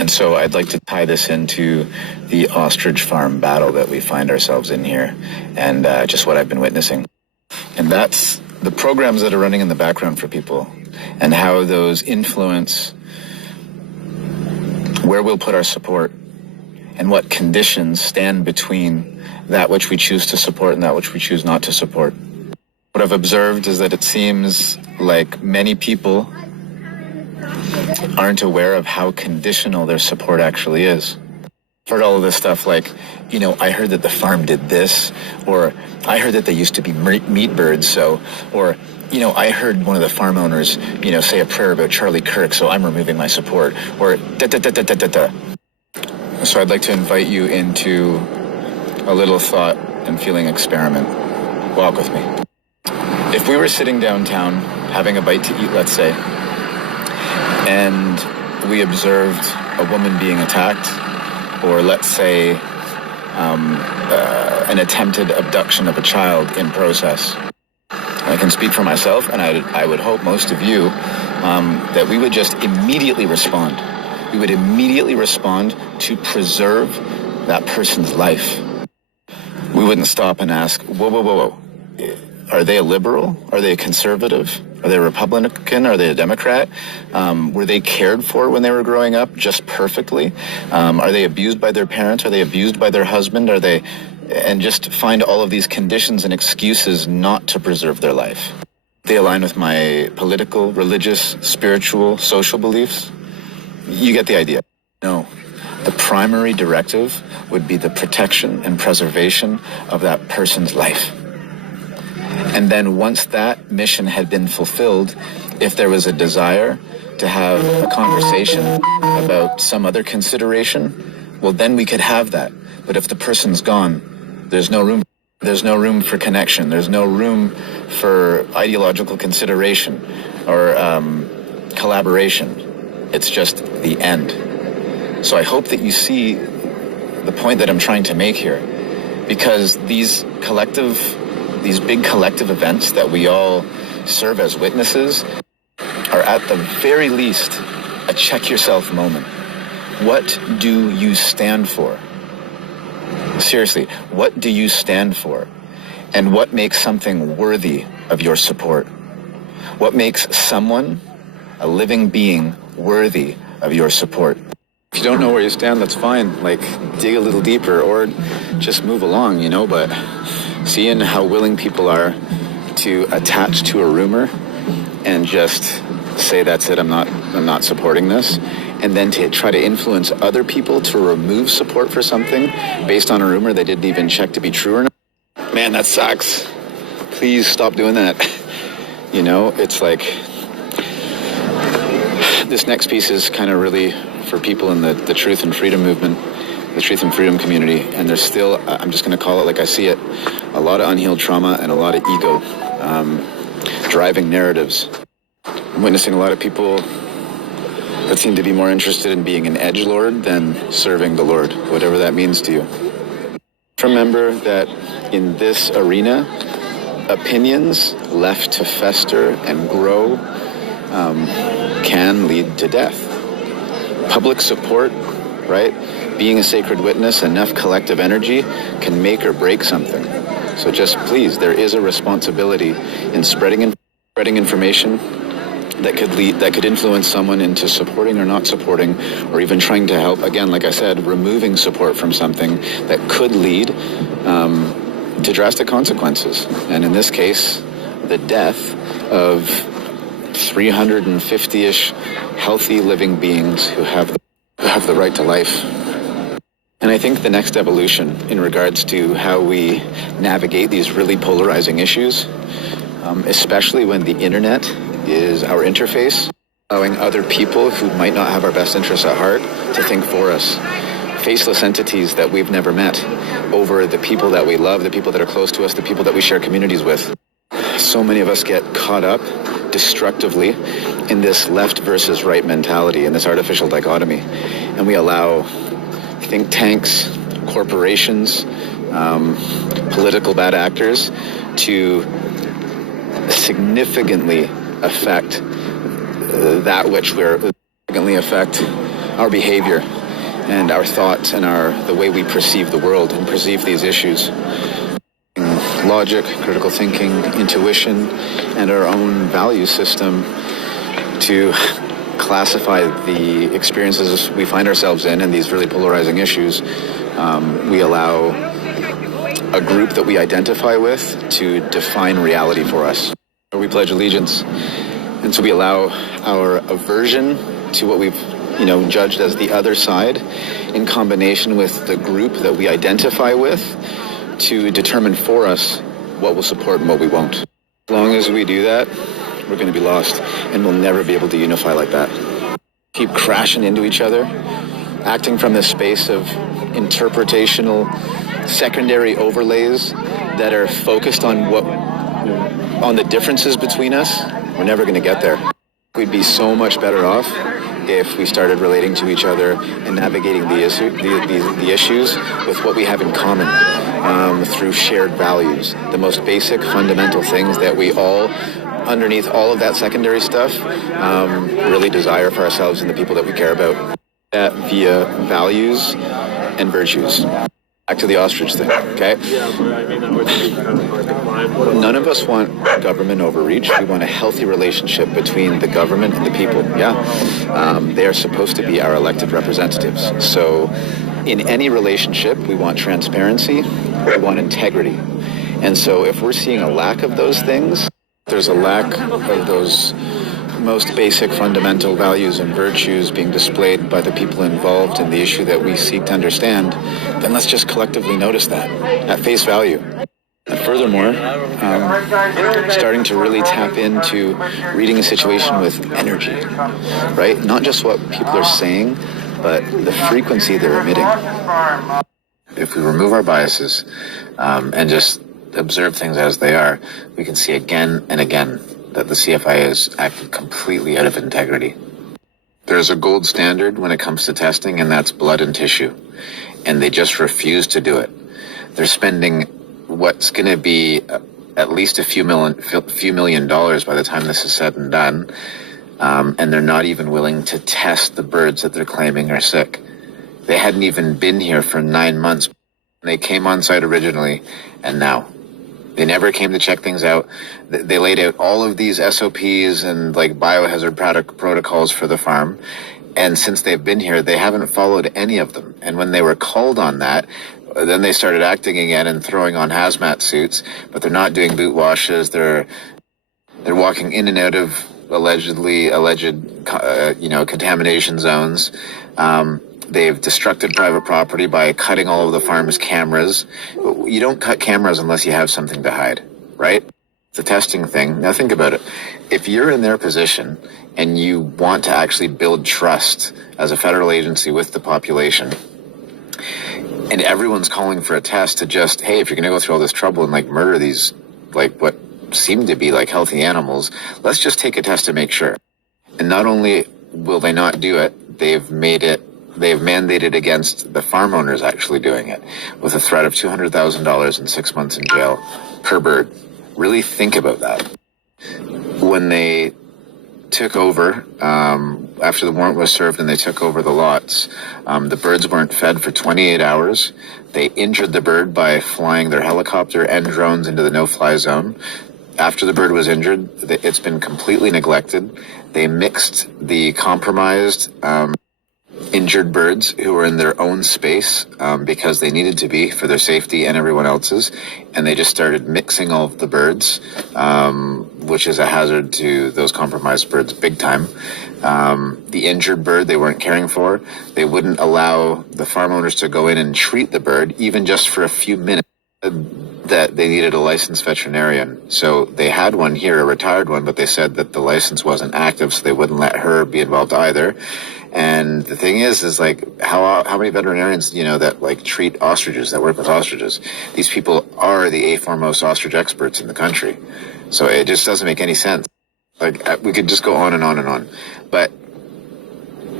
And so I'd like to tie this into the ostrich farm battle that we find ourselves in here, and just what I've been witnessing. And that's the programs that are running in the background for people, and how those influence where we'll put our support, and what conditions stand between that which we choose to support and that which we choose not to support. What I've observed is that it seems like many people aren't aware of how conditional their support actually is. I've heard all of this stuff like, I heard that the farm did this, or I heard that they used to be meat birds, so, or, I heard one of the farm owners, say a prayer about Charlie Kirk, so I'm removing my support, or da-da-da-da-da-da-da. So I'd like to invite you into a little thought and feeling experiment. Walk with me. If we were sitting downtown having a bite to eat, let's say, and we observed a woman being attacked, or let's say an attempted abduction of a child in process. I can speak for myself, and I would hope most of you, that we would just immediately respond. We would immediately respond to preserve that person's life. We wouldn't stop and ask, whoa. Are they a liberal? Are they a conservative? Are they a Republican? Are they a Democrat? Were they cared for when they were growing up just perfectly? Are they abused by their parents? Are they abused by their husband? And just find all of these conditions and excuses not to preserve their life. They align with my political, religious, spiritual, social beliefs. You get the idea. No. The primary directive would be the protection and preservation of that person's life. And then once that mission had been fulfilled, if there was a desire to have a conversation about some other consideration, well, then we could have that. But if the person's gone, there's no room. There's no room for connection. There's no room for ideological consideration or collaboration. It's just the end. So I hope that you see the point that I'm trying to make here, because these big collective events that we all serve as witnesses are at the very least a check yourself moment. What do you stand for? Seriously, what do you stand for? And what makes something worthy of your support? What makes someone, a living being, worthy of your support? If you don't know where you stand, that's fine. Dig a little deeper or just move along, but seeing how willing people are to attach to a rumor and just say, that's it, I'm not supporting this, and then to try to influence other people to remove support for something based on a rumor they didn't even check to be true or not. Man, that sucks. Please stop doing that. It's like, this next piece is kind of really for people in the truth and freedom movement, the truth and freedom community, and there's still, I'm just going to call it like I see it, a lot of unhealed trauma and a lot of ego driving narratives. I'm witnessing a lot of people that seem to be more interested in being an edgelord than serving the Lord, whatever that means to you. Remember that in this arena, opinions left to fester and grow can lead to death. Public support, right? Being a sacred witness, enough collective energy can make or break something. So just please, there is a responsibility in spreading information that could influence someone into supporting or not supporting, or even trying to help, again, like I said, removing support from something that could lead to drastic consequences. And in this case, the death of 350-ish healthy living beings who have the right to life. And I think the next evolution in regards to how we navigate these really polarizing issues, especially when the internet is our interface, allowing other people who might not have our best interests at heart to think for us. Faceless entities that we've never met over the people that we love, the people that are close to us, the people that we share communities with. So many of us get caught up destructively in this left versus right mentality, in this artificial dichotomy. And we allow think tanks, corporations, political bad actors to significantly affect that which we're significantly affect our behavior and our thoughts and the way we perceive the world and perceive these issues. Logic, critical thinking, intuition, and our own value system to classify the experiences we find ourselves in and these really polarizing issues. We allow a group that we identify with to define reality for us. We pledge allegiance. And so we allow our aversion to what we've judged as the other side in combination with the group that we identify with to determine for us what we'll support and what we won't. As long as we do that, we're going to be lost and we'll never be able to unify like that. Keep crashing into each other, acting from this space of interpretational secondary overlays that are focused on the differences between us. We're never going to get there. We'd be so much better off if we started relating to each other and navigating the issues with what we have in common through shared values. The most basic, fundamental things that we all, underneath all of that secondary stuff, really desire for ourselves and the people that we care about. That via values and virtues. Back to the ostrich thing, okay? Yeah, but I mean, that would be kind of hard to climb. None of us want government overreach. We want a healthy relationship between the government and the people, they are supposed to be our elected representatives. So in any relationship, we want transparency, we want integrity. And so if we're seeing a lack of those things, there's a lack of those most basic fundamental values and virtues being displayed by the people involved in the issue that we seek to understand, then let's just collectively notice that at face value. And furthermore, starting to really tap into reading a situation with energy, right? Not just what people are saying, but the frequency they're emitting. If we remove our biases and just observe things as they are, we can see again and again that the CFI is acted completely out of integrity. There's a gold standard when it comes to testing, and that's blood and tissue. And they just refuse to do it. They're spending what's going to be at least a few million dollars by the time this is said and done, and they're not even willing to test the birds that they're claiming are sick. They hadn't even been here for 9 months. They came on site originally, and now. They never came to check things out. They laid out all of these SOPs and biohazard protocols for the farm. And since they've been here, they haven't followed any of them. And when they were called on that, then they started acting again and throwing on hazmat suits, but they're not doing boot washes. They're walking in and out of alleged contamination zones. They've destructed private property by cutting all of the farm's cameras. You don't cut cameras unless you have something to hide, right? It's a testing thing. Now think about it. If you're in their position and you want to actually build trust as a federal agency with the population, and everyone's calling for a test to just, hey, if you're going to go through all this trouble and murder these, what seem to be healthy animals, let's just take a test to make sure. And not only will they not do it, they've mandated against the farm owners actually doing it with a threat of $200,000 and 6 months in jail per bird. Really think about that. When they took over, after the warrant was served and they took over the lots, the birds weren't fed for 28 hours. They injured the bird by flying their helicopter and drones into the no-fly zone. After the bird was injured, it's been completely neglected. They mixed the compromised, injured birds who were in their own space because they needed to be for their safety and everyone else's, and they just started mixing all of the birds, which is a hazard to those compromised birds big time. The injured bird they weren't caring for. They wouldn't allow the farm owners to go in and treat the bird, even just for a few minutes. That they needed a licensed veterinarian. So they had one here, a retired one, but they said that the license wasn't active, so they wouldn't let her be involved either. And the thing is how many veterinarians, that treat ostriches, that work with ostriches? These people are the foremost ostrich experts in the country. So it just doesn't make any sense. We could just go on and on and on. But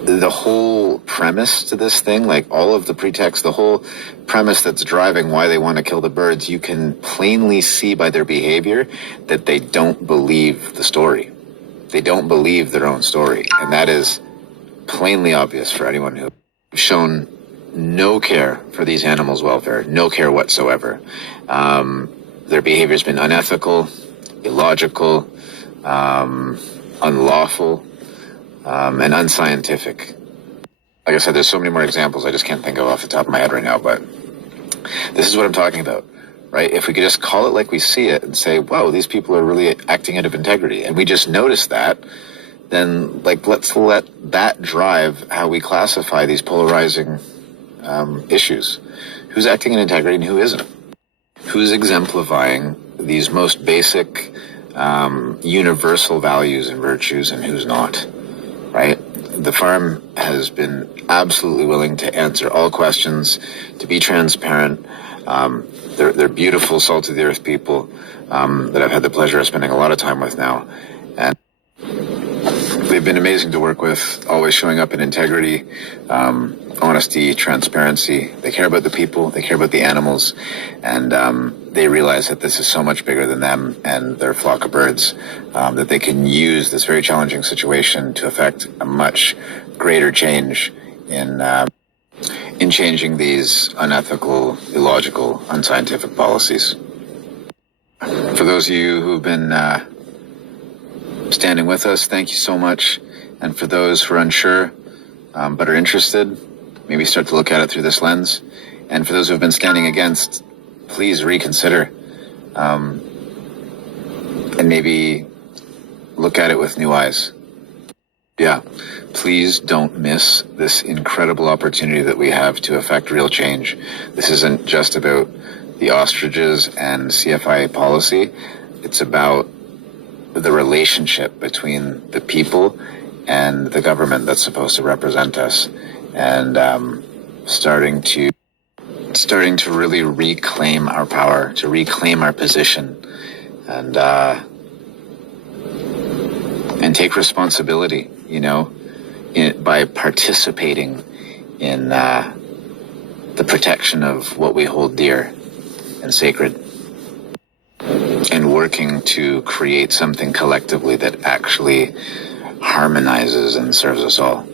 the whole premise to this thing, all of the pretext, the whole premise that's driving why they want to kill the birds, you can plainly see by their behavior that they don't believe the story. They don't believe their own story. And that is plainly obvious for anyone who shown no care for these animals' welfare, no care whatsoever. Their behavior has been unethical, illogical, unlawful, and unscientific. Like I said, there's so many more examples I just can't think of off the top of my head right now, but this is what I'm talking about, right? If we could just call it like we see it and say, whoa, these people are really acting out of integrity, and we just notice that, then like let's let that drive how we classify these polarizing issues. Who's acting in integrity and who isn't? Who's exemplifying these most basic universal values and virtues and who's not, right? The farm has been absolutely willing to answer all questions, to be transparent. They're beautiful, salt of the earth people that I've had the pleasure of spending a lot of time with now. And they've been amazing to work with, always showing up in integrity, honesty, transparency. They care about the people, they care about the animals, and they realize that this is so much bigger than them and their flock of birds, that they can use this very challenging situation to affect a much greater change in changing these unethical, illogical, unscientific policies. For those of you who've been standing with us, thank you so much. And for those who are unsure but are interested, maybe start to look at it through this lens. And for those who have been standing against, please reconsider and maybe look at it with new eyes. Yeah, please don't miss this incredible opportunity that we have to affect real change. This isn't just about the ostriches and CFIA policy. It's about the relationship between the people and the government that's supposed to represent us, and starting to really reclaim our power, to reclaim our position, and take responsibility, by participating in the protection of what we hold dear and sacred, and working to create something collectively that actually harmonizes and serves us all.